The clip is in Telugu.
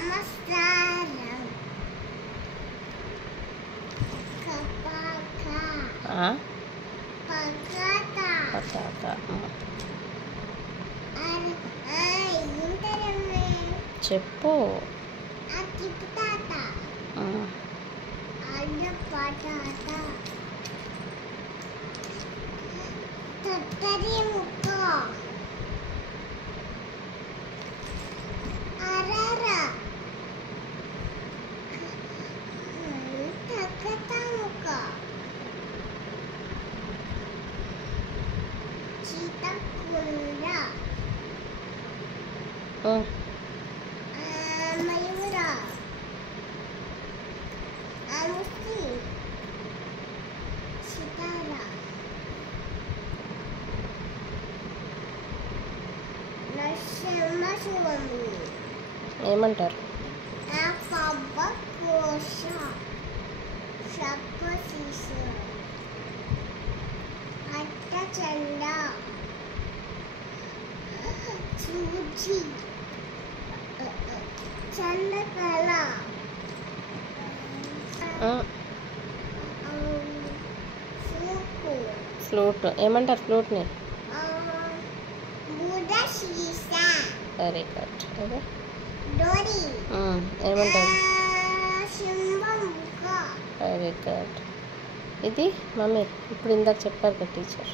నమస్కారం కపాక పతాక చెప్పు తట్టరి ముక్క అరర తక్కత ముక్క చీతకుండ మయూర అనుసి సితార నరసింహస్వామి ఏమంటారు? కోశ సప్తశీర్ష అట్టచండ చూచి చంద్రకళ ఫ్లూట్ ఏమంటారు? ఫ్లూట్ని వెరీ గుడ్. ఏమంటారు? Very good. ఇది మమ్మీ ఇప్పుడు ఇందాక చెప్పారు కదా టీచర్.